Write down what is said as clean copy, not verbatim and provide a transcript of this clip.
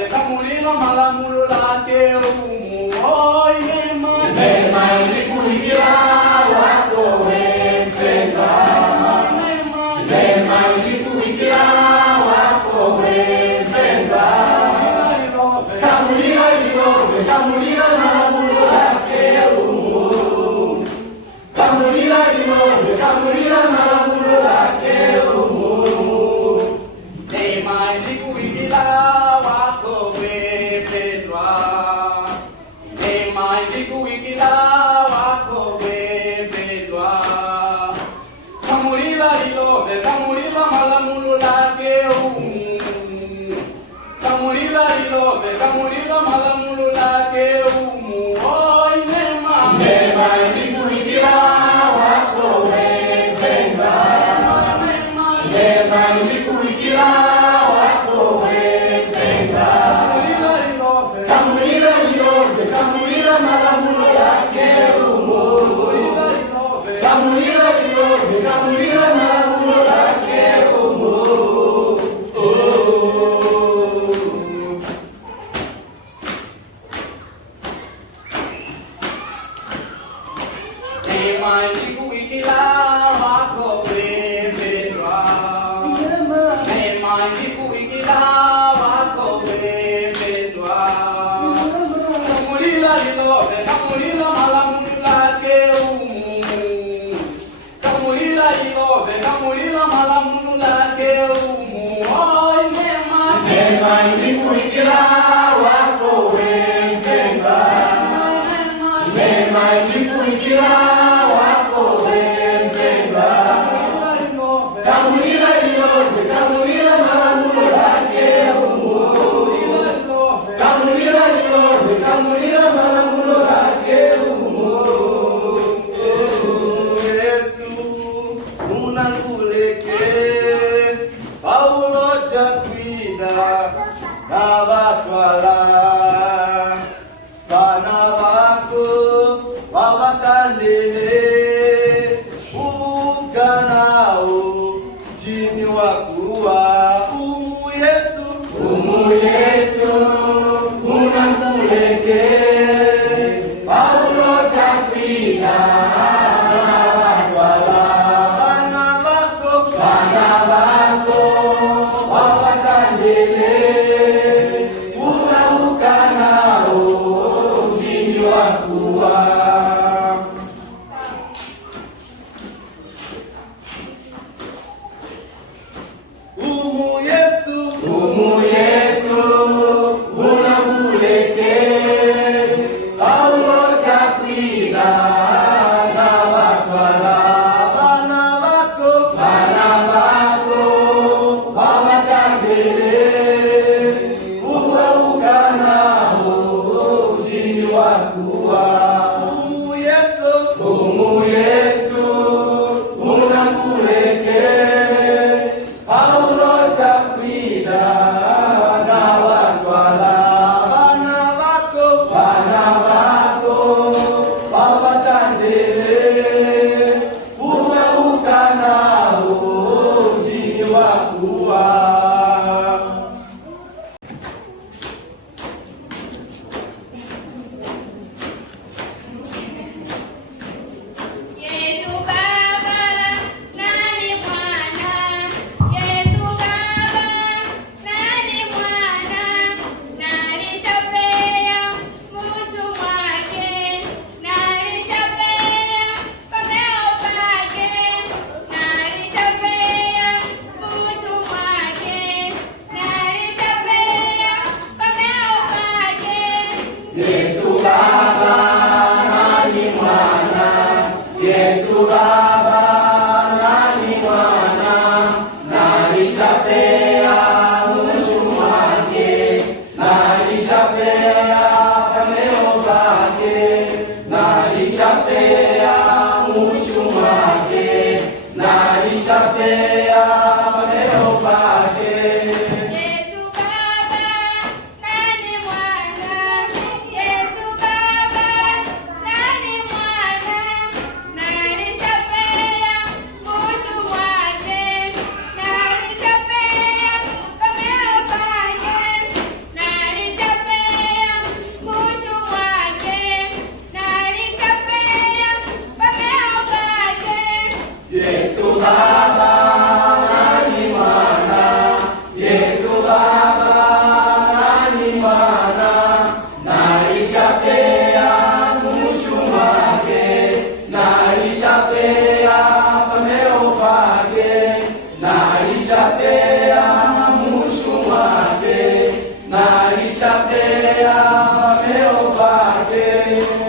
ilove kamulilo malamulo lake umu. Oh, neema ilikuingia wako wewe mpendwa. Neema ilikuingia wako wewe mpendwa. Kamulilo ilove kamulilo malamulo lake umu. Kamulilo ilove kamulilo malamulo lake umu. Neema ilikuingia wako wewe mpendwa. Neema ilikuingia wako wewe mpendwa. Kamulilo ilove kamulilo malamulo lake umu. Kamulilo ilove kamulilo malamulo lake umu. Oh, neema ilikuingia wako wewe mpendwa. Neema ilikuingia wako wewe mpendwa. Kamulilo ilove kamulilo malamulo lake umu. Kamulilo ilove kamulilo malamulo lake umu. Neema ilikuingia wako wewe mpendwa. Neema ilikuingia wako wewe mpendwa. Kamulilo ilove kamulilo malamulo lake umu. Kamulilo ilove kamulilo malamulo lake umu. Oh, neema ilikuingia wako wewe mpendwa. Neema ilikuingia wako wewe mpendwa. Kamulilo ilove kamulilo malamulo lake umu. Kamulilo ilove kamulilo malamulo lake umu. Yesu unanguleke Paulo jakwida nabatwala bana bako babatandile ubukanao chini wakuwa umu Yesu unanguleke Paulo jakwida nabatwala bana bako babatandile ubukanao chini wakuwa. Umu Yesu unanguleke Paulo jakwida nabatwala bana bako babatandile ubukanao chini wakuwa. Umu Yesu unanguleke Paulo jakwida nabatwala bana bako babatandile ubukanao chini wakuwa. lake.